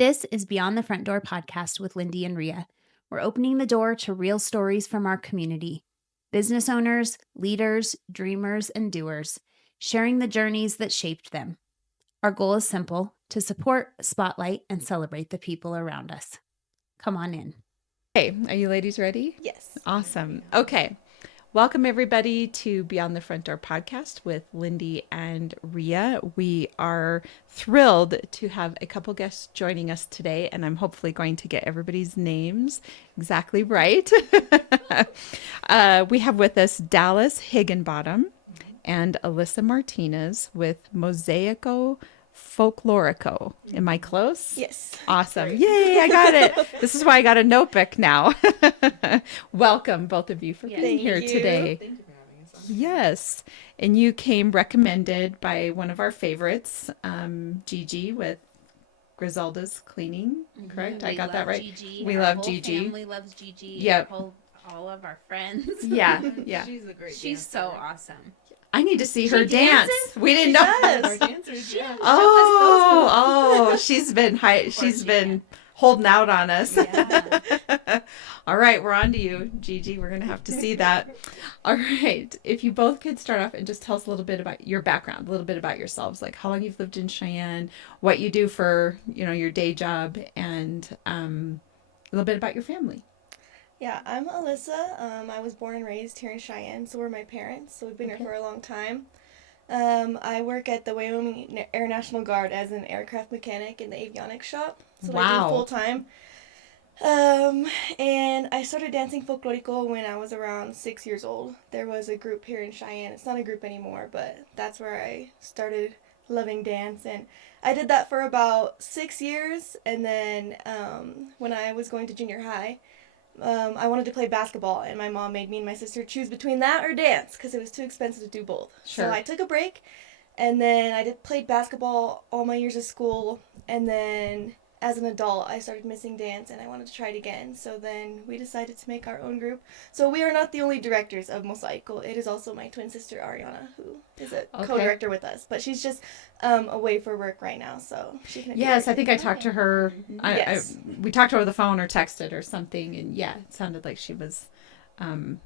This is Beyond the Front Door podcast with Lindy and Rhea. We're opening the door to real stories from our community. Business owners, leaders, dreamers, and doers, sharing the journeys that shaped them. Our goal is simple: to support, spotlight, and celebrate the people around us. Come on in. Okay, are you ladies ready? Yes. Awesome. Okay. Welcome everybody to Beyond the Front Door podcast with Lindy and Rhea. We are thrilled to have a couple guests joining us today, and I'm hopefully going to get everybody's names exactly right. We have with us Dallas Higginbottom and Alyssa Martinez with Mosaico Folklorico. Am I close? Yes. Awesome. Yay, I got it. This is why I got a notebook now. Welcome, both of you, for being Thank here you. today. Thank you for having us on. Yes. And you came recommended by one of our favorites, Gigi with Griselda's Cleaning, correct? I got that right. Gigi. We Our love whole Gigi. Family loves Gigi. Yep. All of our friends. Yeah, yeah. She's a great She's dancer. so awesome. I need to see her She dance. dances? We didn't know. Our dancers, yeah. Oh, she's been holding out on us. Yeah. All right, we're on to you, Gigi. We're going to have to see that. All right. If you both could start off and just tell us a little bit about your background, a little bit about yourselves, like how long you've lived in Cheyenne, what you do for, your day job, and a little bit about your family. Yeah, I'm Alyssa. I was born and raised here in Cheyenne, so were my parents, so we've been here for a long time. I work at the Wyoming Air National Guard as an aircraft mechanic in the avionics shop, so I Wow. do full time. And I started dancing folklorico when I was around 6 years old. There was a group here in Cheyenne. It's not a group anymore, but that's where I started loving dance, and I did that for about 6 years, and then when I was going to junior high, I wanted to play basketball, and my mom made me and my sister choose between that or dance because it was too expensive to do both. Sure. So I took a break, and then I played basketball all my years of school, and then as an adult I started missing dance and I wanted to try it again. So then we decided to make our own group. So we are not the only directors of Mosaico. It is also my twin sister Ariana, who is a co-director with us, but she's just away for work right now, so she can. Yes, I think I talked to her. Yes. We talked over the phone or texted or something, and yeah, it sounded like she was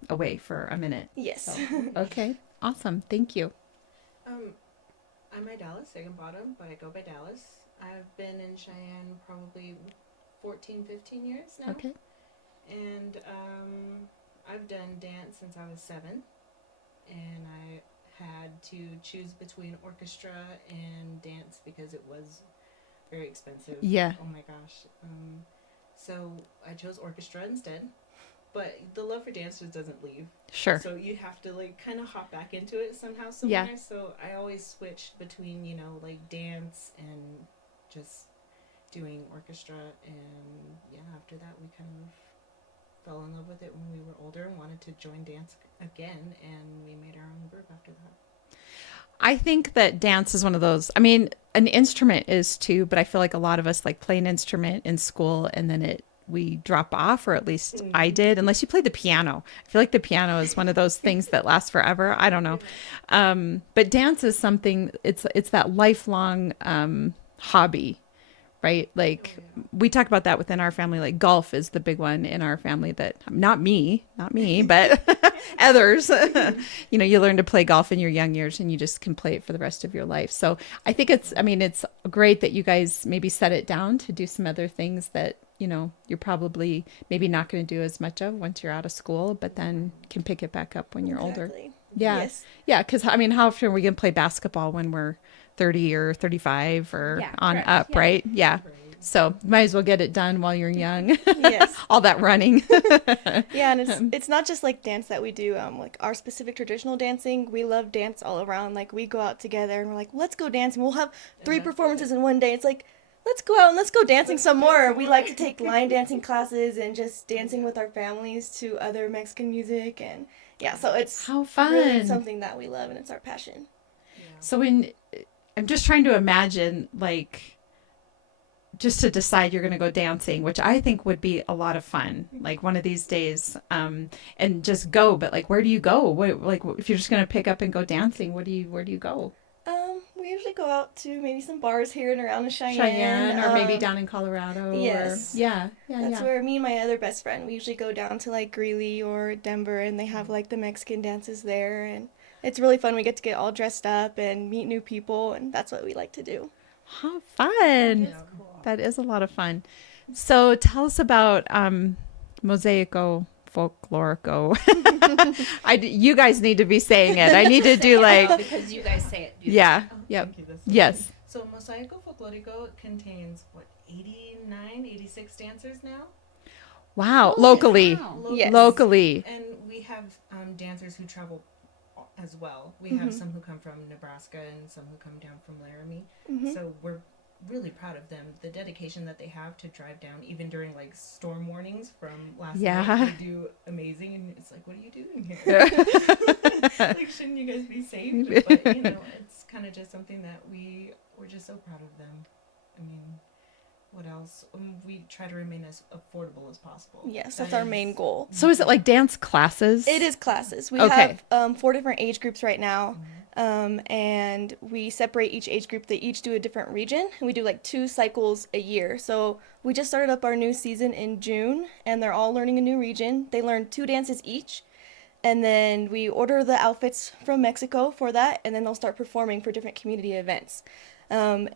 away for a minute. Yes. So, okay, awesome. Thank you. I'm my Dallas Higginbottom, but I go by Dallas. I've been in Cheyenne probably 14, 15 years now. Okay. And I've done dance since I was 7. And I had to choose between orchestra and dance because it was very expensive. Yeah. Oh my gosh. So I chose orchestra instead. But the love for dance just doesn't leave. Sure. So you have to kind of hop back into it somehow, somewhere. Yeah. So I always switched between, dance and just doing orchestra. And yeah, after that we kind of fell in love with it when we were older and wanted to join dance again. And we made our own group after that. I think that dance is one of those, an instrument is too, but I feel like a lot of us play an instrument in school and then we drop off, or at least I did, unless you play the piano. I feel like the piano is one of those things that lasts forever. I don't know. But dance is something, it's that lifelong hobby, right? We talk about that within our family. Golf is the big one in our family that, not me, but others, you learn to play golf in your young years and you just can play it for the rest of your life. So I think it's great that you guys maybe set it down to do some other things that, you're probably maybe not going to do as much of once you're out of school, but then can pick it back up when you're older. Yeah. Yes. Yeah. Because, how often are we going to play basketball when we're 30 or 35 or on correct. up, Yeah. right? Yeah. So might as well get it done while you're young. Yes. All that running. Yeah, and it's not just dance that we do, our specific traditional dancing. We love dance all around. We go out together and we're like, let's go dancing. We'll have 3 performances in one day. It's let's go out and let's go dancing some more. We like to take line dancing classes and just dancing with our families to other Mexican music, and yeah, so it's How fun. really something that we love and it's our passion. Yeah. So I'm just trying to imagine, just to decide you're going to go dancing, which I think would be a lot of fun, one of these days, and just go. But where do you go? What, if you're just going to pick up and go dancing, where do you go? We usually go out to maybe some bars here and around Cheyenne. Cheyenne, or maybe down in Colorado. Yes. Or, yeah. That's where me and my other best friend, we usually go down to like Greeley or Denver, and they have like the Mexican dances there, and it's really fun. We get to get all dressed up and meet new people, and that's what we like to do. How fun. That is a lot of fun. So tell us about Mosaico Folklorico. You guys need to be saying it. I need to do like... because you guys say it. Yeah. Oh, Yep. thank you, that's Yes. So Mosaico Folklorico contains, 89, 86 dancers now? Wow. Locally. Wow. Yes. Locally. And we have dancers who travel as well. We have some who come from Nebraska and some who come down from Laramie. So we're really proud of them. The dedication that they have to drive down, even during like storm warnings from last night, they do amazing. And it's like, what are you doing here? Like, shouldn't you guys be safe? But, you know, it's kind of just something that we're just so proud of them. I mean, what else? We try to remain as affordable as possible. Yes, that's our main goal. So is it like dance classes? It is classes. We Okay. have 4 different age groups right now, and we separate each age group. They each do a different region, and we do like 2 cycles a year. So we just started up our new season in June, and they're all learning a new region. They learn 2 dances each, and then we order the outfits from Mexico for that, and then they'll start performing for different community events. And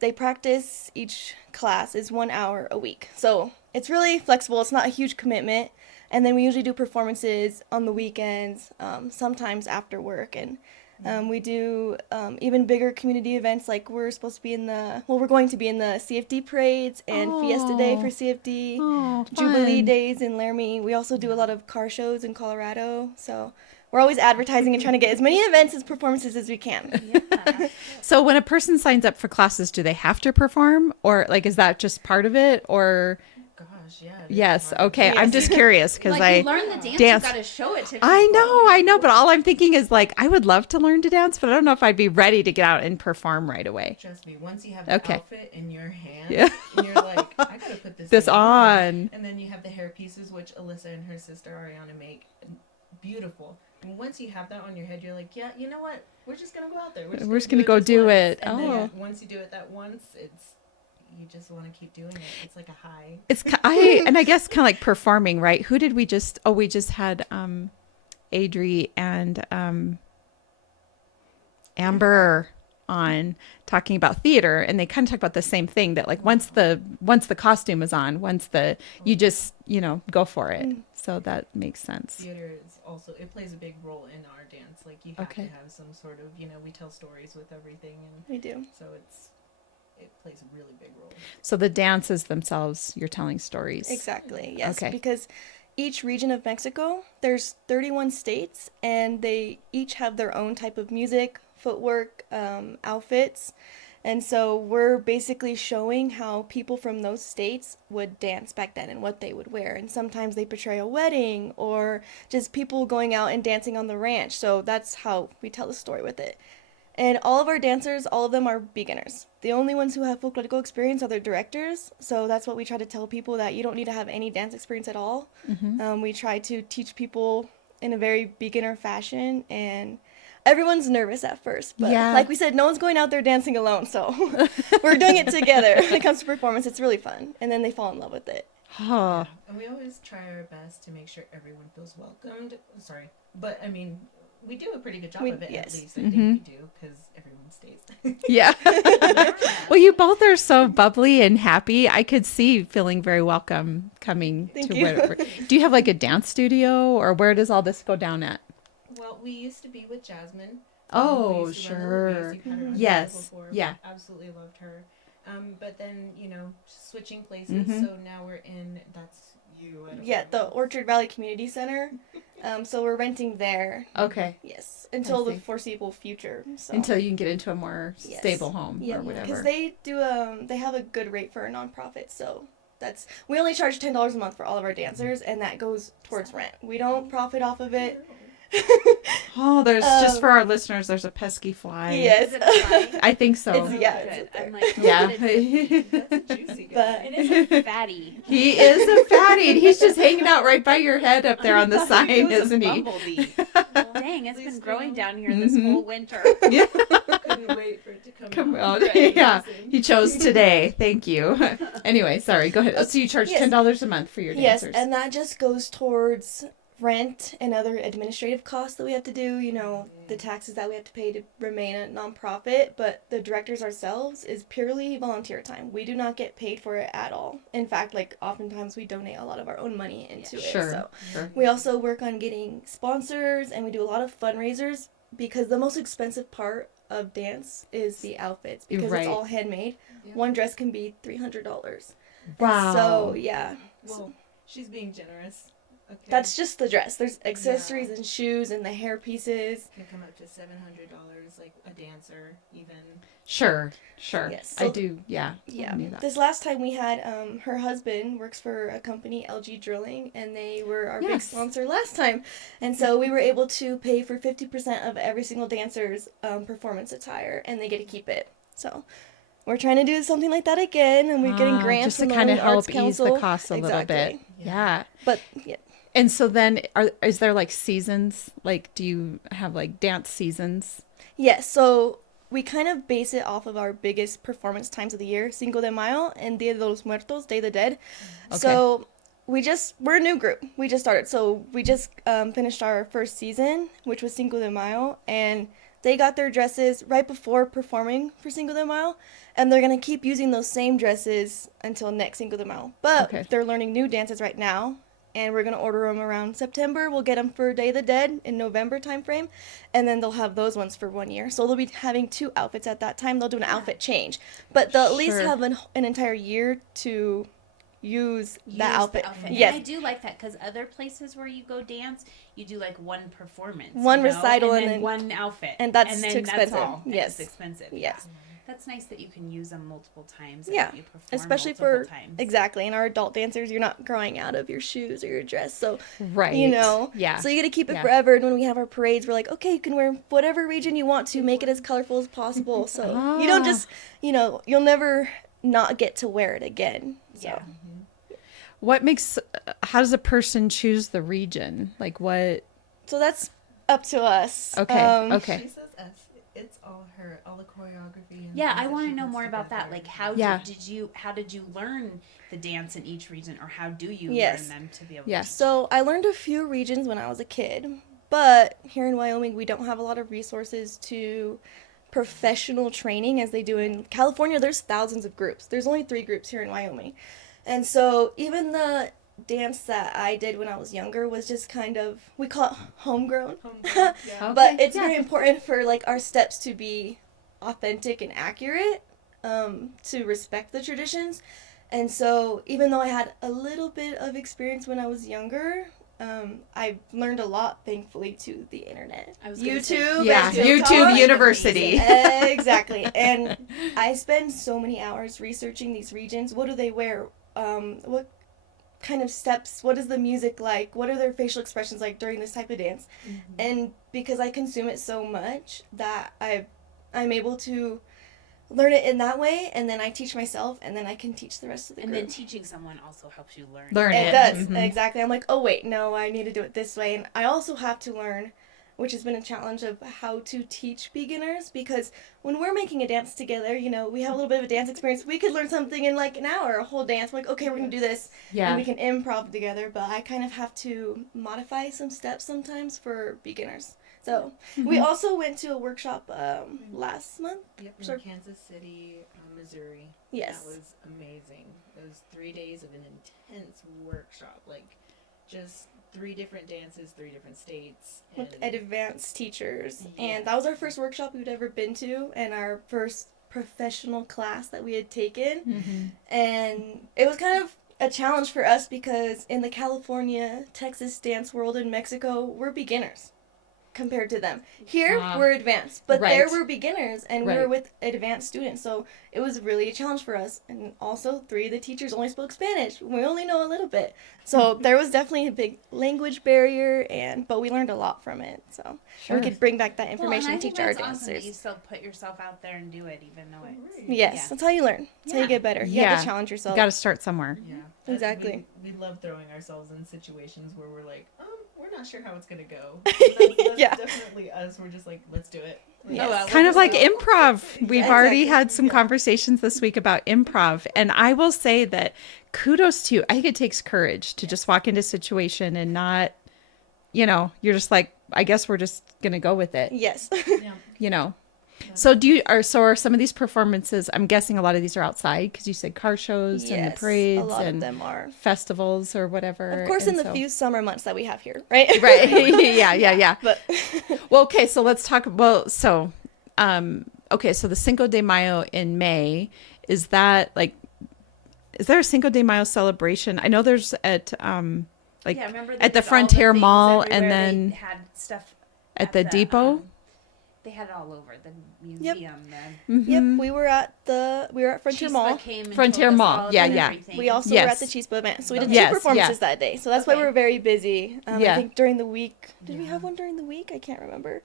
they practice, each class is 1 hour a week. So it's really flexible. It's not a huge commitment. And then we usually do performances on the weekends, sometimes after work. And we do even bigger community events, like we're going to be in the CFD parades and Fiesta Day for CFD, Jubilee Days in Laramie. We also do a lot of car shows in Colorado. So we're always advertising and trying to get as many events as performances as we can. Yeah. So when a person signs up for classes, do they have to perform, or like is that just part of it, or? Gosh, yeah. Yes. Okay. I'm just curious because Like, you learn the dance, you gotta show it to people. I know, but all I'm thinking is like I would love to learn to dance, but I don't know if I'd be ready to get out and perform right away. Trust me, once you have the Okay. outfit in your hand, Yeah. and you're like, I gotta put this This thing on. And then you have the hair pieces, which Alyssa and her sister Ariana make. Beautiful. And once you have that on your head, you're like, yeah, you know what? We're just gonna go out there. We're just gonna go do it. And Oh. then once you do it that once, you just want to keep doing it. It's like a high. I guess kind of like performing, right? Who did we just? Oh, we just had Adri and Amber on talking about theater, and they kind of talk about the same thing, that like once the costume is on, you just go for it. So that makes sense. Theater is also, it plays a big role in our dance. Like you have to have some sort of, we tell stories with everything, and We do. so it plays a really big role. So the dances themselves, you're telling stories. Exactly, yes. Okay. Because each region of Mexico, there's 31 states, and they each have their own type of music, footwork, outfits. And so we're basically showing how people from those states would dance back then and what they would wear. And sometimes they portray a wedding or just people going out and dancing on the ranch. So that's how we tell the story with it. And all of our dancers, all of them are beginners. The only ones who have folklorico experience are their directors. So that's what we try to tell people, that you don't need to have any dance experience at all. We try to teach people in a very beginner fashion, and everyone's nervous at first, but like we said, no one's going out there dancing alone, so we're doing it together. When it comes to performance, it's really fun, and then they fall in love with it. Oh. And we always try our best to make sure everyone feels welcomed. Sorry, but I mean, we do a pretty good job of it, at least. I think we do, because everyone stays. Yeah. Well, you both are so bubbly and happy. I could see feeling very welcome coming Thank to you. whatever. Do you have like a dance studio, or where does all this go down at? Well, we used to be with Jasmine. Oh, we used to run the sure. Lucas. You've had her on the Yes. show before. Yeah. We absolutely loved her. But then, switching places. So now we're in, that's you. Yeah, the Orchard Valley Community Center. So we're renting there. Okay. Yes, until the see. foreseeable future. So. Until you can get into a more stable home or whatever. Because they do. They have a good rate for a nonprofit, so we only charge $10 a month for all of our dancers, and that goes towards rent. We don't profit off of it. Oh, there's just for our listeners, there's a pesky fly. Yes. Is it a fly? I think so. It's- yeah, Good. it's I'm like, Yeah. what is it? That's a juicy guy. But It is a fatty. He is a fatty, and he's just hanging out right by your head up there on the sign, isn't he? Bumblebee. Dang, it's Please been growing do. down here this whole winter. Yeah. Couldn't wait for it to come out. Yeah, he chose today. Thank you. Anyway, sorry. Go ahead. So you charge Yes. $10 a month for your dancers. Yes, and that just goes towards rent and other administrative costs that we have to do, the taxes that we have to pay to remain a nonprofit, but the directors ourselves is purely volunteer time. We do not get paid for it at all. In fact, like oftentimes we donate a lot of our own money into it. Sure. We also work on getting sponsors, and we do a lot of fundraisers because the most expensive part of dance is the outfits because Right. it's all handmade. Yeah. One dress can be $300. Wow. So, yeah. Well, she's being generous. Okay. That's just the dress. There's accessories and shoes and the hair pieces. Can come up to $700, like a dancer, even. Sure. Yes, I so- do. Yeah. Yeah. I knew that. This last time we had her husband works for a company, LG Drilling, and they were our big Yes. sponsor last time. And so we were able to pay for 50% of every single dancer's performance attire, and they get to keep it. So we're trying to do something like that again, and we're getting grants just to from the kind of Arts help ease Council. the costs a little bit. Exactly. Yeah. But yeah. And so then is there like seasons? Like do you have like dance seasons? Yes, so we kind of base it off of our biggest performance times of the year, Cinco de Mayo and Dia de los Muertos, Day of the Dead. Okay. So we're a new group. We just started. So we just finished our first season, which was Cinco de Mayo, and they got their dresses right before performing for Cinco de Mayo, and they're going to keep using those same dresses until next Cinco de Mayo. But Okay. they're learning new dances right now, and we're going to order them around September. We'll get them for Day of the Dead in November timeframe, and then they'll have those ones for 1 year. So they'll be having 2 outfits at that time. They'll do an outfit change, but they'll at least Sure. have an entire year to use that outfit. Yeah, I Yes. do like that because other places where you go dance, you do like one performance, One recital and and then then- one outfit, and that's then too expensive. That's all. And Yes. it's expensive. Yes. Yeah. That's nice that you can use them multiple times. And Yeah. that you perform Especially multiple for times. exactly. And our adult dancers, you're not growing out of your shoes or your dress, so Right. Yeah. So you got to keep it Yeah. forever. And when we have our parades, we're like, okay, you can wear whatever region you want to, make it as colorful as possible. So you don't just, you'll never not get to wear it again. So. Yeah. How does a person choose the region? Like what? So that's up to us. Okay. Um, Okay. She says us. It's all her, all the choreography. And Yeah, things I that want she to know puts more about that. together. Like, how Yeah. did you learn the dance in each region, or how do you Yes. learn them to be able? Yes. to So I learned a few regions when I was a kid, but here in Wyoming, we don't have a lot of resources to professional training as they do in California. There's thousands of groups. There's only 3 groups here in Wyoming. And so even the dance that I did when I was younger was just kind of, we call it homegrown. Homegrown, yeah. But Okay, it's very important for like our steps to be authentic and accurate, to respect the traditions. And so even though I had a little bit of experience when I was younger, I learned a lot thankfully to the internet. I was gonna say, YouTube. Yeah. and YouTube TikTok. University. Exactly. And I spend so many hours researching these regions. What do they wear? What kind of steps? What is the music like? What are their facial expressions like during this type of dance? And because I consume it so much that I'm able to learn it in that way, and then I teach myself, and then I can teach the rest of the And group. then teaching someone also helps you learn. Learn It it. does, Mhm. exactly. I'm like, oh wait, no, I need to do it this way. And I also have to learn, which has been a challenge, of how to teach beginners, because when we're making a dance together, we have a little bit of a dance experience. We could learn something in like an hour, a whole dance. We're like, okay, we're going to do this. Yeah. And we can improv together, but I kind of have to modify some steps sometimes for beginners. So we also went to a workshop last month. Yep, in Sure. Kansas City, Missouri. Yes. That was amazing. It was 3 days of an intense workshop, like just 3 different dances, 3 different states. With and- advanced teachers. Yeah. And that was our first workshop we'd ever been to, and our first professional class that we had taken. Mhm. And it was kind of a challenge for us because in the California, Texas dance world in Mexico, we're beginners compared to them. Here, we're advanced, but there Right. we're beginners, and we Right. were with advanced students, so it was really a challenge for us. And also, 3 of the teachers only spoke Spanish. We only know a little bit. So there was definitely a big language barrier, but we learned a lot from it. So Sure. we could bring back that Well, information and I and think teach our that's awesome that dancers. you still put yourself out there and do it, even though it's. Yes, Yeah. that's how you learn. That's how you Yeah. get better. You have Yeah. to challenge yourself. Got to start somewhere. Yeah. Exactly. We love throwing ourselves in situations where we're like, we're not sure how it's gonna go. That's Yeah. definitely us. We're just like, let's do it. Yes. Kind of like improv. We've already Exactly. had some conversations this week about improv. And I will say that kudos to you. I think it takes courage to just walk into a situation and not, you're just like, I guess we're just going to go with it, Yes. you know. So are some of these performances, I'm guessing a lot of these are outside because you said car shows and the Yes, parades a lot and of them are. festivals or whatever. Of course, And in the so- few summer months that we have here, right? Right. Yeah. But Well, okay, so let's talk. Well, so, okay, so the Cinco de Mayo in May, is there a Cinco de Mayo celebration? I know there's at remember at the did all Frontier things Mall and everywhere. then they had stuff at the depot. They had it all over the museum. yep, we were at Frontier Mall. Frontier Mall, yeah. We also Yes. were at the Chispa event, so we did Yes, two performances yeah. that day. So that's why we were very busy. Yeah. I think during the week. Did we have one during the week? I can't remember.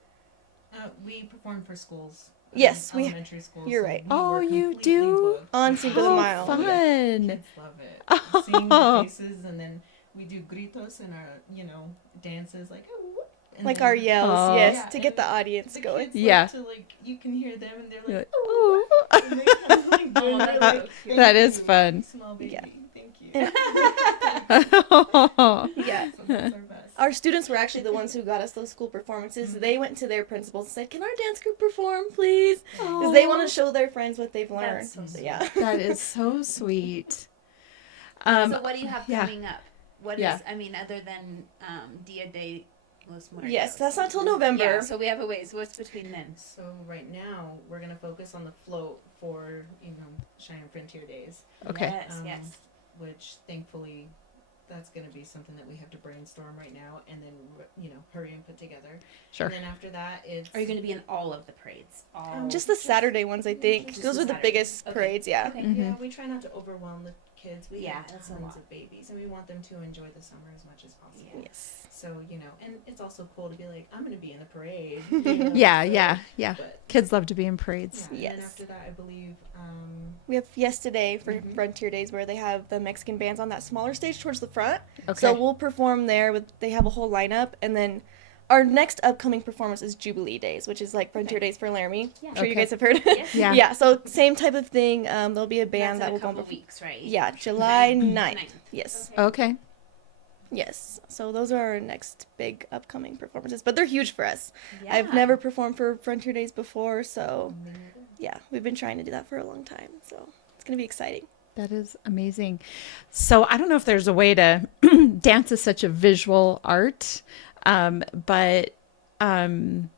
We perform for schools. Yes, elementary schools. you're so right. we Oh, were you completely do? booked. On Cinco de How Mayo. fun! Kids love it. Seeing their faces, and then we do gritos and our, dances like. "Oh, whoop," and Like then our yells, Oh. yes, Yeah, to get and the audience the going. kids Yeah. like to you can hear them and they're You're like, like, oh, and they kind of like doing that's that, so like, cute. That "Thank is you, fun. Small baby, Yeah. thank you. Yeah. So that's our best. Our students were actually the ones who got us those school performances. They went to their principals and said, "Can our dance group perform, please?" Because they want to show their friends what they've learned. That's so So, sweet. yeah. That is so sweet. So what do you have yeah. coming up? What is? Yeah. I mean, other than Dia de los Muertos. Yes, that's not till November. Yeah, so we have a ways. What's between then? So right now we're gonna focus on the float for Cheyenne Frontier Days, Okay. Yes, yes. which thankfully that's gonna be something that we have to brainstorm right now and then hurry and put together. Sure. And then after that, it's Are you going to be in all of the parades? All Just the Saturday ones, I think. Just Those the are the Saturday. biggest Okay. parades, yeah. Okay. Yeah, we try not to overwhelm the kids. We Yeah, have that's a tons lot. of babies, and we want them to enjoy the summer as much as possible. Yes. So and it's also cool to be like, I'm gonna be in the parade. Yeah. But Kids love to be in parades. yeah, and then Yes. after that, I believe We have Fiesta Day for Frontier Days where they have the Mexican bands on that smaller stage towards the front. Okay. So we'll perform there. They have a whole lineup. And then our next upcoming performance is Jubilee Days, which is like Frontier Days for Laramie. Yeah. I'm sure you Okay. guys have heard. Yeah. Yeah, so same type of thing. There'll be a band That's that in will a go on couple before. weeks, right? Yeah, July 9th. Ninth. Yes. Okay. Yes. So those are our next big upcoming performances. But they're huge for us. Yeah. I've never performed for Frontier Days before. So yeah, we've been trying to do that for a long time. So it's going to be exciting. That is amazing. So I don't know if there's a way to dance is such a visual art, but I'm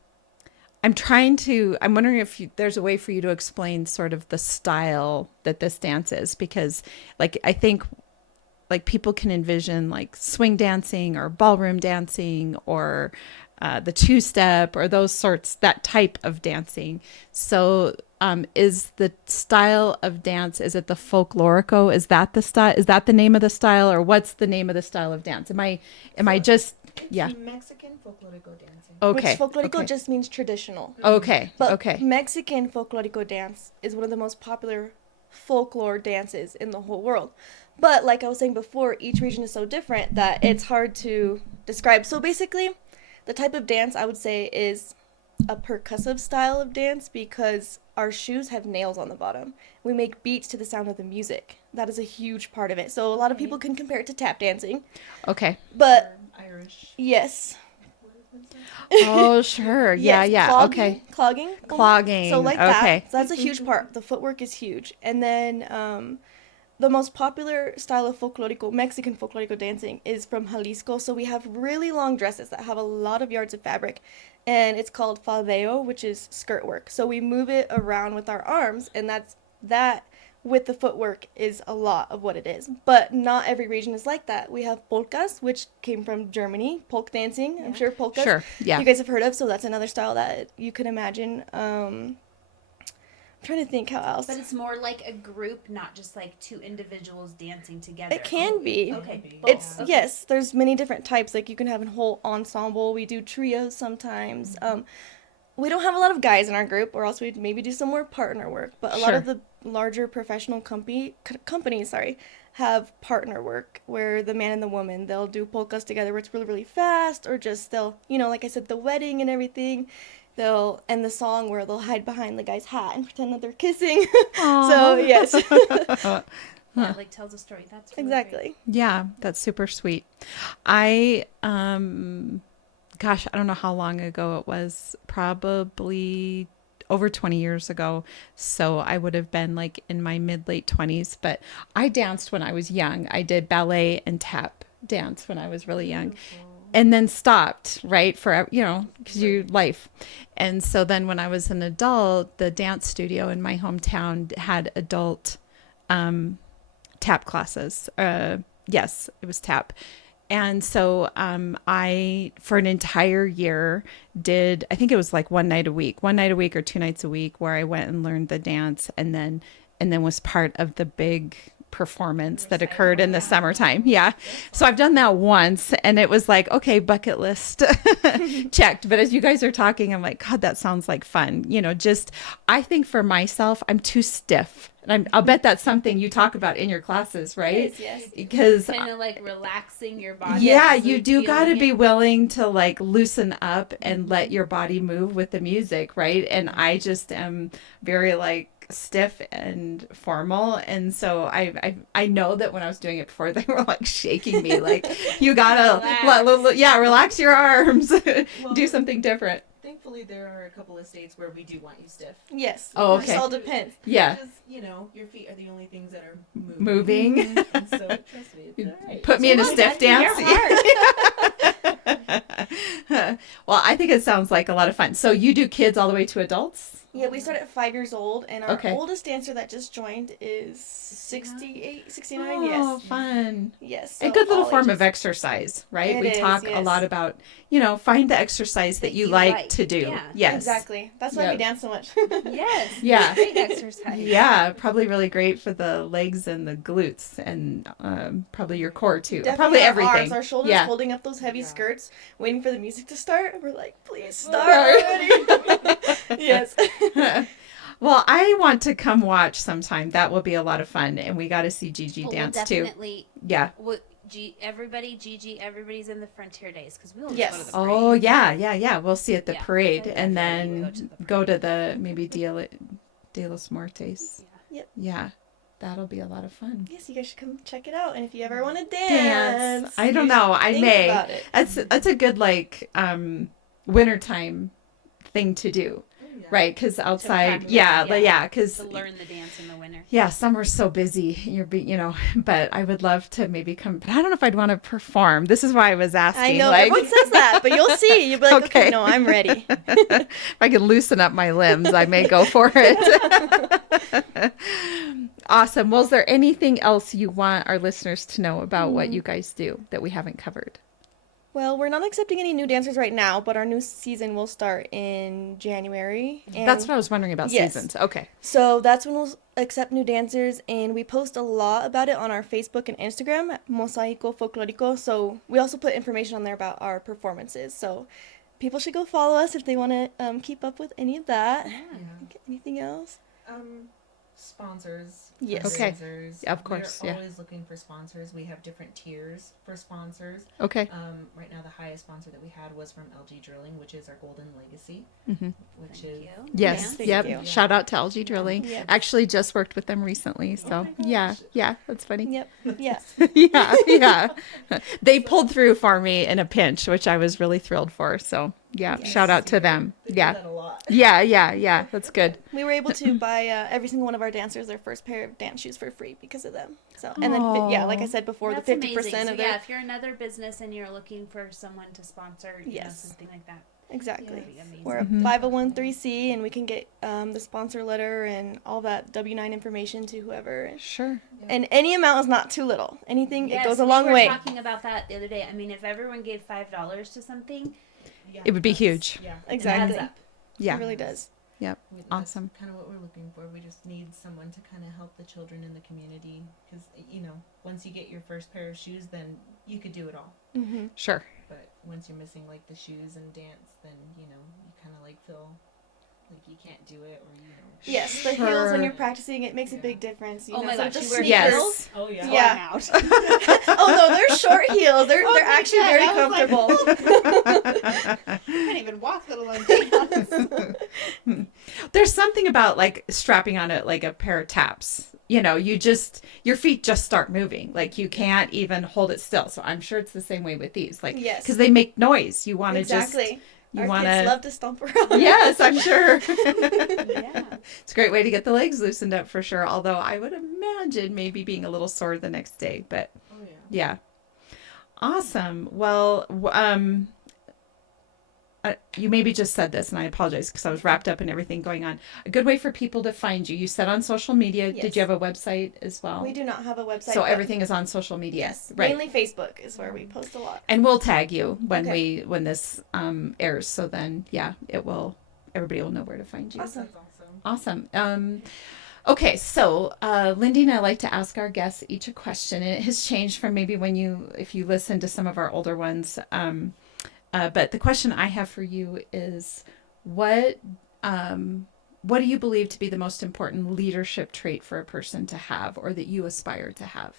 wondering if there's a way for you to explain sort of the style that this dance is, because I think people can envision swing dancing or ballroom dancing or the two-step or that type of dancing. So is the style of dance, is it the folklorico? Is that the style? Is that the name of the style, or what's the name of the style of dance? Am I just, yeah. Mexican folklorico dancing. Okay. Which folklorico okay. just means traditional. Okay. But okay. Mexican folklorico dance is one of the most popular folklore dances in the whole world. But like I was saying before, each region is so different that it's hard to describe. So basically, the type of dance I would say is a percussive style of dance because our shoes have nails on the bottom. We make beats to the sound of the music. That is a huge part of it. So a lot of people can compare it to tap dancing. Okay. But Irish. yes. Oh, sure. Yeah. Yes, Yeah. clogging, Okay. Clogging. Clogging. So like okay. that. So that's a huge part. The footwork is huge. And then the most popular style of folklorico, Mexican folklorico dancing is from Jalisco. So we have really long dresses that have a lot of yards of fabric. And it's called faldeo, which is skirt work. So we move it around with our arms, and that with the footwork is a lot of what it is. But not every region is like that. We have polkas, which came from Germany, polk dancing. I'm sure polkas Sure. Yeah. you guys have heard of, so that's another style that you could imagine. I'm trying to think how else. But it's more like a group, not just like two individuals dancing together. It can be. Okay. It's both. yes, there's many different types. Like you can have a whole ensemble. We do trios sometimes. We don't have a lot of guys in our group, or else we'd maybe do some more partner work. But a lot Sure. of the larger professional companies, have partner work where the man and the woman, they'll do polkas together where it's really, really fast, or just they'll, like I said, the wedding and everything. They'll end the song where they'll hide behind the guy's hat and pretend that they're kissing. So, yes. Yeah, like tells a story. That's really Exactly. great. Yeah, that's super sweet. I gosh, I don't know how long ago it was, probably over 20 years ago. So I would have been like in my mid late 20s, but I danced when I was young. I did ballet and tap dance when I was really young. And then stopped, right, for, because your life. And so then when I was an adult, the dance studio in my hometown had adult tap classes. Yes, it was tap. And so I, for an entire year, I think it was like one night a week or 2 nights a week, where I went and learned the dance, and then was part of the big performance that occurred in the summertime. Yeah. So I've done that once, and it was like, okay, bucket list checked. But as you guys are talking, I'm like, God, that sounds like fun. I think for myself, I'm too stiff. And I'll bet that's something you talk about in your classes, right? Yes. Because kind of like relaxing your body. yeah, you do got to be willing to like loosen up and let your body move with the music, right? And I just am very like stiff and formal, and so I know that when I was doing it before, they were like shaking me, like, you gotta relax your arms, do something different. Thankfully, there are a couple of states where we do want you stiff. Yes. Oh, It okay. just all depends. Yeah. Because, your feet are the only things that are Moving. And so, trust me, it's all right. Put me in a stiff dance. Well, I think it sounds like a lot of fun. So you do kids all the way to adults? Yeah, we start at 5 years old, and our Okay. oldest dancer that just joined is 68, 69, Oh, yes. fun. Yes. A so good little all form ages. of exercise, right? It We is, talk a yes. lot about, find the exercise that you like to do. Yeah. Yes. Exactly. That's why Yep. we dance so much. Yes. Yeah. Great exercise. Yeah, probably really great for the legs and the glutes, and probably your core too. Definitely Probably our everything. arms, our shoulders Yeah. holding up those heavy skirts, waiting for the music to start. We're like, please start Start. already. Yes. Well, I want to come watch sometime. That will be a lot of fun, and we got to see Gigi dance too. Definitely. Yeah. Everybody's in the Frontier Days, because we'll Yes. just go to the parade. Oh yeah. We'll see at the Yeah. parade, and Yeah, then go to the maybe De los Muertes. Yeah. Yep. Yeah, that'll be a lot of fun. Yes, you guys should come check it out. And if you ever want to dance, I don't you know. should I think may. about it. That's a good like wintertime thing to do, right? Because outside, practice, because to learn the dance in the winter. yeah, summer's so busy. But I would love to maybe come. But I don't know if I'd want to perform. This is why I was asking. I know, like, everyone says that, but you'll see. You'll be like, okay, Okay. no, I'm ready. if I can loosen up my limbs, I may go for it. Awesome. Well, is there anything else you want our listeners to know about what you guys do that we haven't covered? Well, we're not accepting any new dancers right now, but our new season will start in January. And That's what I was wondering about Yes. seasons. Okay. So that's when we'll accept new dancers, and we post a lot about it on our Facebook and Instagram at Mosaico Folklorico. So we also put information on there about our performances. So people should go follow us if they want to keep up with any of that. Anything else? Sponsors. Yes. Okay. fundraisers. Of course, We're yeah. always looking for sponsors. We have different tiers for sponsors. Okay. Right now, the highest sponsor that we had was from LG Drilling, which is our Golden Legacy, Mm-hmm. which Thank is you. Yes. Thank Yep. you. Shout out to LG Drilling. Yep. Actually, just worked with them recently. So my yeah, gosh. yeah, that's funny. Yep. Yeah. yeah. They pulled through for me in a pinch, which I was really thrilled for. So yeah, Yes. shout out to them. They do Yeah. that a lot. Yeah. That's good. We were able to buy every single one of our dancers their first pair of dance shoes for free because of them. So, and then like I said before, That's the 50% amazing. So of their if you're another business and you're looking for someone to sponsor, Yes. something like that, exactly. that'd be amazing. We're a 501(c), and we can get the sponsor letter and all that W-9 information to whoever. Sure. And any amount is not too little. Anything, Yes, it goes a we long were way. talking about that the other day. I mean, if everyone gave $5 to something, Yeah, It would be that's- huge. Yeah, Exactly. it adds up. Yeah. It really does. Yep. That's Awesome. kind of what we're looking for. We just need someone to kind of help the children in the community because, once you get your first pair of shoes, then you could do it all. Mm-hmm. Sure. But once you're missing like the shoes and dance, then you kind of like feel like you can't do it, or you know. Yes, the heels when you're practicing, it makes a big difference. You Oh know, my so gosh, the you wear sneakers- heels? Oh yeah. Yeah. Out. Oh no, they're short heels. They're actually God, very I was like, comfortable. I can't even walk, let alone dance. There's something about like strapping on it like a pair of taps. You know, your feet just start moving. Like you can't even hold it still. So I'm sure it's the same way with these. Like, Yes. because they make noise. You want to Exactly. you Our want kids to. love to stomp around. Yes, I'm sure. Yeah. It's a great way to get the legs loosened up for sure. Although I would imagine maybe being a little sore the next day. But Oh yeah. yeah. Awesome. Well, you maybe just said this, and I apologize because I was wrapped up in everything going on. A good way for people to find you. You said on social media. Yes. Did you have a website as well? We do not have a website. So but everything is on social media. Yes, Right. mainly Facebook is where we post a lot. And we'll tag you when Okay. when this airs. So then, yeah, everybody will know where to find you. Awesome. That's awesome. Awesome. Okay, so Lindy and I like to ask our guests each a question, and it has changed from maybe if you listen to some of our older ones. But the question I have for you is, what do you believe to be the most important leadership trait for a person to have, or that you aspire to have?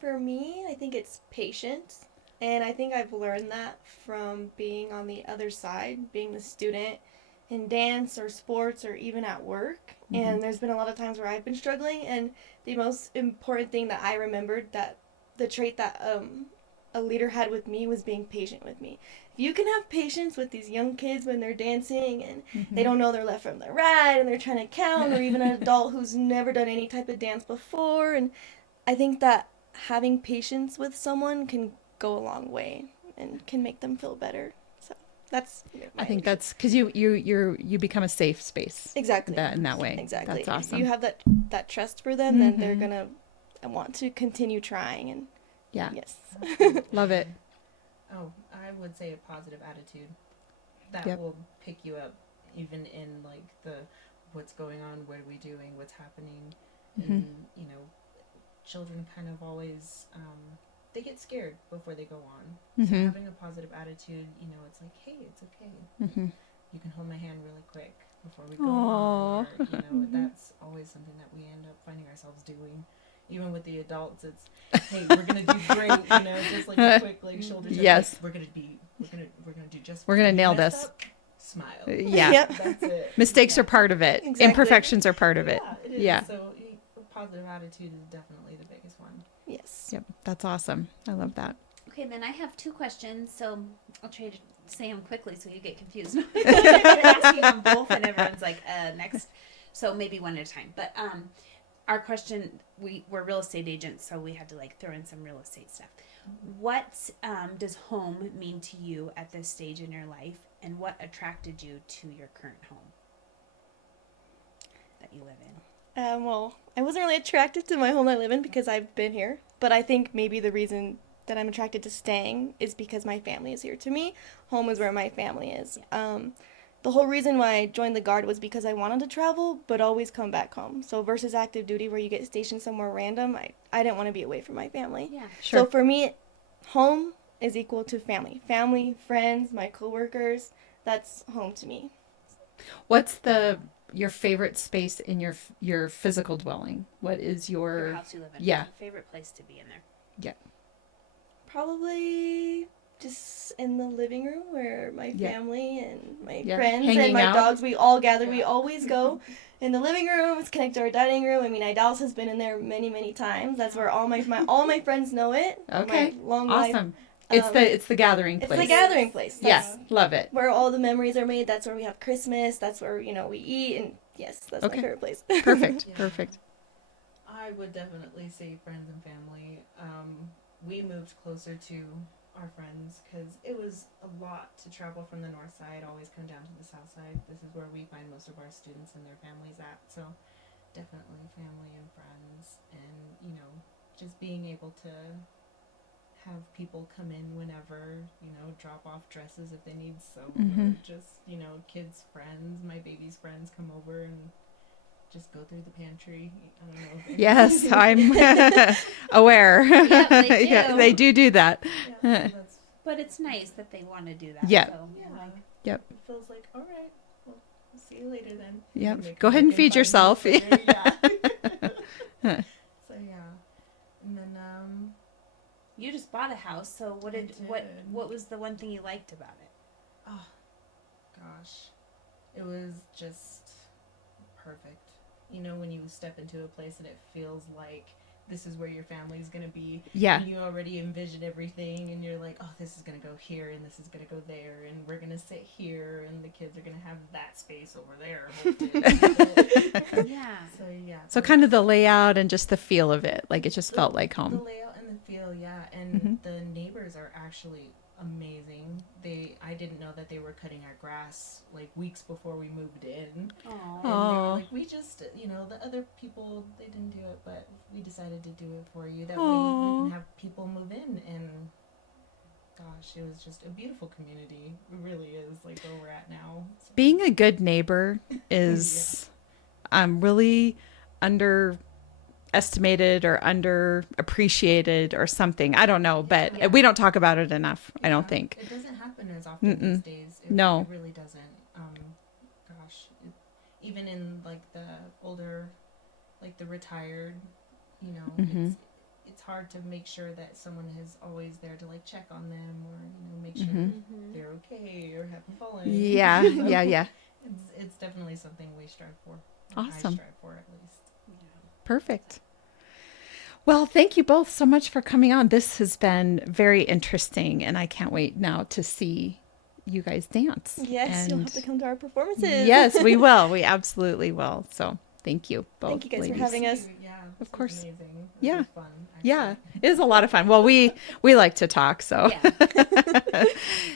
For me, I think it's patience. And I think I've learned that from being on the other side, being the student in dance or sports or even at work. Mm-hmm. And there's been a lot of times where I've been struggling. And the most important thing that I remembered, that the trait that a leader had with me, was being patient with me. If you can have patience with these young kids when they're dancing and they don't know their left from their right and they're trying to count, or even an adult who's never done any type of dance before. And I think that having patience with someone can go a long way and can make them feel better. So that's I think that's because you become a safe space. exactly In that way. exactly. That's awesome. If you have that trust for them, then they're gonna want to continue trying. And Yeah. yes. Love it. Oh, I would say a positive attitude. That Yep. will pick you up, even in like what's going on, what are we doing, what's happening, and you know, children kind of always they get scared before they go on. So having a positive attitude, you know, it's like, hey, it's okay. You can hold my hand really quick before we go on. Or, you know, that's always something that we end up finding ourselves doing. Even with the adults, it's, hey, we're gonna do great, you know, just like a quick like shoulder check. Yes. Like, we're gonna do just. We're gonna fine. nail You messed this. up? Smile. Yeah. Yep. That's it. Mistakes are part of it. Exactly. Imperfections are part of it. Yeah, it is. Yeah. So positive attitude is definitely the biggest one. Yes. Yep. That's awesome. I love that. Okay, then I have two questions, so I'll try to say them quickly so you get confused. I'm asking them both, and everyone's like, next. So maybe one at a time. But our question, we're real estate agents, so we had to like throw in some real estate stuff. What does home mean to you at this stage in your life, and what attracted you to your current home that you live in? Well, I wasn't really attracted to my home I live in because I've been here, but I think maybe the reason that I'm attracted to staying is because my family is here. To me, home is where my family is. Yeah. The whole reason why I joined the Guard was because I wanted to travel, but always come back home. So versus active duty where you get stationed somewhere random, I didn't want to be away from my family. Yeah. Sure. So for me, home is equal to family. Family, friends, my coworkers, that's home to me. What's your favorite space in your physical dwelling? What is Your house you live in. Yeah. What's your favorite place to be in there? Probably just in the living room where my Yeah. family and my Yeah. friends Hanging and my out. dogs, we all gather. We always go in the living room. It's connected to our dining room. I mean, Dallas has been in there many, many times. That's where all my friends know it. Okay. My long life. Awesome. It's the gathering place. It's the gathering place. Yes, love it. Where all the memories are made. That's where we have Christmas. That's where, we eat. And yes, that's Okay. my favorite place. Perfect. Yeah. Perfect. I would definitely say friends and family. We moved closer to our friends because it was a lot to travel from the north side, always come down to the south side. This is where we find most of our students and their families at. So definitely family and friends, and just being able to have people come in whenever, drop off dresses if they need some, or just, kids' friends, my baby's friends come over and just go through the pantry. I don't know. Yes, I'm aware. Yeah, they do. Yeah, they do that. Yeah, But it's nice that they want to do that. Yeah. So, yeah. like, Yep. It feels like, all right, well, see you later then. Yep. Make Go ahead and in feed 5 yourself. minutes later, yeah. So yeah, and then You just bought a house, so what was the one thing you liked about it? oh gosh, it was just perfect. You know, when you step into a place and it feels like this is where your family's gonna be. Yeah. And you already envision everything, and you're like, oh, this is gonna go here, and this is gonna go there, and we're gonna sit here, and the kids are gonna have that space over there. Yeah. So yeah. So kind of the layout and just the feel of it. Like it just felt like The home. layout and the feel, yeah, and the neighbors are actually amazing. I didn't know that they were cutting our grass like weeks before we moved in. Aww. And they were like, we just, the other people, they didn't do it, but we decided to do it for you. That way we can have people move in. And gosh, it was just a beautiful community. It really is, like where we're at now. So. Being a good neighbor is really underestimated or underappreciated or something. I don't know, but we don't talk about it enough, I don't think. It doesn't happen as often these days. No. It really doesn't. Gosh, even in like the older, like the retired, it's hard to make sure that someone is always there to like check on them or make sure they're okay or haven't fallen. Yeah, yeah. It's definitely something we strive for. Awesome. I strive for at least. Perfect. Well, thank you both so much for coming on. This has been very interesting, and I can't wait now to see you guys dance. Yes, you'll have to come to our performances. Yes, we will. We absolutely will. So thank you both. Thank you guys ladies. for having us. Yeah, Of course. amazing. Yeah. It was fun, actually. Yeah, it is a lot of fun. Well, we like to talk, so. Yeah.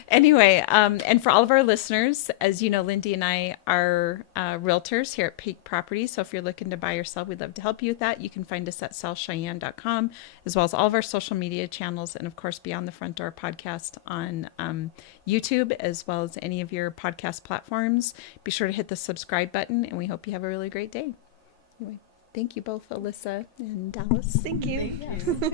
Anyway, and for all of our listeners, as you know, Lindy and I are realtors here at Peak Properties. So if you're looking to buy or sell, we'd love to help you with that. You can find us at sellcheyenne.com, as well as all of our social media channels, and of course, Beyond the Front Door podcast on YouTube, as well as any of your podcast platforms. Be sure to hit the subscribe button, and we hope you have a really great day. Anyway, thank you both, Alyssa and Dallas. Thank you. Thank you.